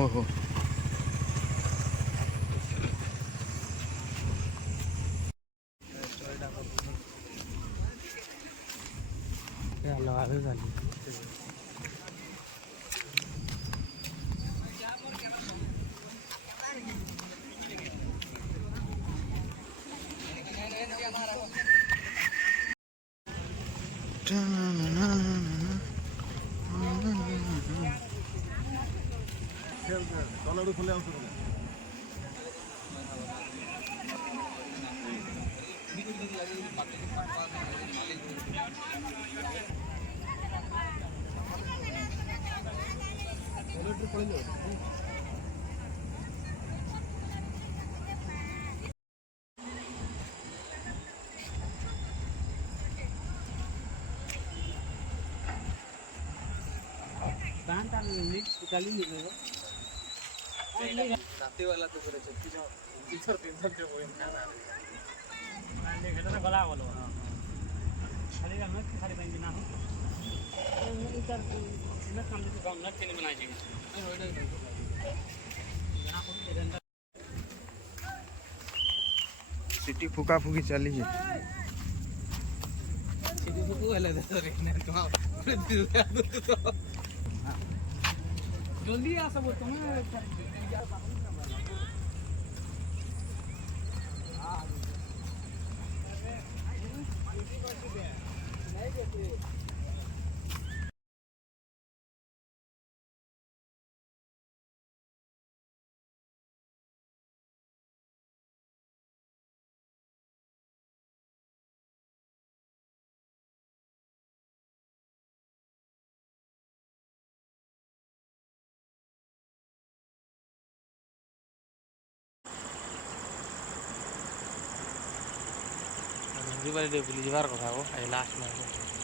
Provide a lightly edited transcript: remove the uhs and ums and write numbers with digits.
ओहो राती वाला तो करे टीचर ते होय ना घटना गला वाला खाली का मत खाली बन ना हो इधर न काम से काम न केने बनाई चाहिए नहीं होइडा जना को निरंतर सिटी फुका फुकी चली है सिटी को वाला दे रे ना तो जल्दी आ सब तुम्हें बुली जबार কথা লাস্ট